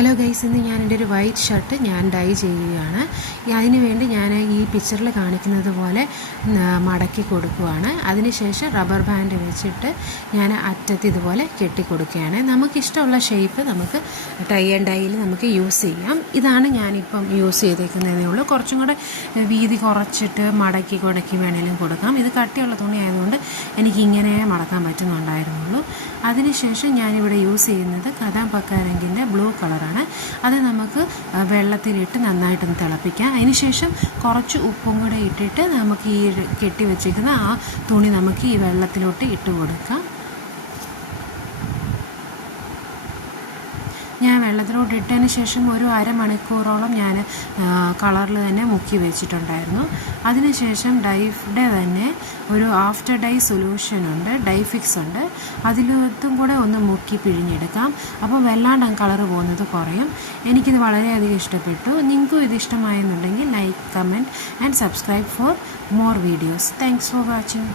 Hello guys, ഇന്ന് ഞാൻ എൻ്റെ ഒരു വൈറ്റ് ഷർട്ട് ഞാൻ ഡൈ ചെയ്യുകയാണ്. അതിന് വേണ്ടി ഞാൻ ഈ പിക്ചറിൽ കാണിക്കുന്നത് പോലെ മടക്കി കൊടുക്കുകയാണ്. അതിനുശേഷം റബ്ബർ ബാൻഡ് വെച്ചിട്ട് ഞാൻ അറ്റത്ത് ഇതുപോലെ കെട്ടിക്കൊടുക്കുകയാണ്. നമുക്കിഷ്ടമുള്ള ഷേപ്പ് നമുക്ക് ടൈ ആൻഡ് ഡൈയിൽ നമുക്ക് യൂസ് ചെയ്യാം. ഇതാണ് ഞാനിപ്പം യൂസ് ചെയ്തേക്കുന്നതേ ഉള്ളൂ. കുറച്ചും കൂടെ വീതി കുറച്ചിട്ട് മടക്കി വേണേലും കൊടുക്കാം. ഇത് കട്ടിയുള്ള തുണി ആയതുകൊണ്ട് എനിക്ക് ഇങ്ങനെ മടക്കാൻ പറ്റുന്നുണ്ടായിരുന്നുള്ളൂ. അതിനുശേഷം ഞാനിവിടെ യൂസ് ചെയ്യുന്നത് കഥാം പക്കാരങ്കിൻ്റെ ബ്ലൂ കളറാണ്. അത് നമുക്ക് വെള്ളത്തിലിട്ട് നന്നായിട്ടൊന്ന് തിളപ്പിക്കാം. അതിനുശേഷം കുറച്ച് ഉപ്പും കൂടെ ഇട്ടിട്ട് നമുക്ക് ഈ കെട്ടി വെച്ചിരിക്കുന്ന ആ തുണി നമുക്ക് ഈ വെള്ളത്തിലോട്ട് ഇട്ട് കൊടുക്കാം. ഞാൻ വെള്ളത്തിലോട്ട് ഇട്ടതിന് ശേഷം ഒരു അരമണിക്കൂറോളം ഞാൻ കളറിൽ തന്നെ മുക്കി വെച്ചിട്ടുണ്ടായിരുന്നു. അതിനുശേഷം ഡൈയുടെ തന്നെ ഒരു ആഫ്റ്റർ ഡൈ സൊല്യൂഷൻ ഉണ്ട്, ഡൈ ഫിക്സ് ഉണ്ട്. അതിലൊത്തും കൂടെ ഒന്ന് മുക്കി പിഴിഞ്ഞെടുക്കാം. അപ്പോൾ വല്ലാണ്ട് കളർ പോകുന്നത് കുറയും. എനിക്കിത് വളരെയധികം ഇഷ്ടപ്പെട്ടു. നിങ്ങൾക്കും ഇത് ഇഷ്ടമായെന്നുണ്ടെങ്കിൽ like, comment and subscribe for more videos. Thanks for watching.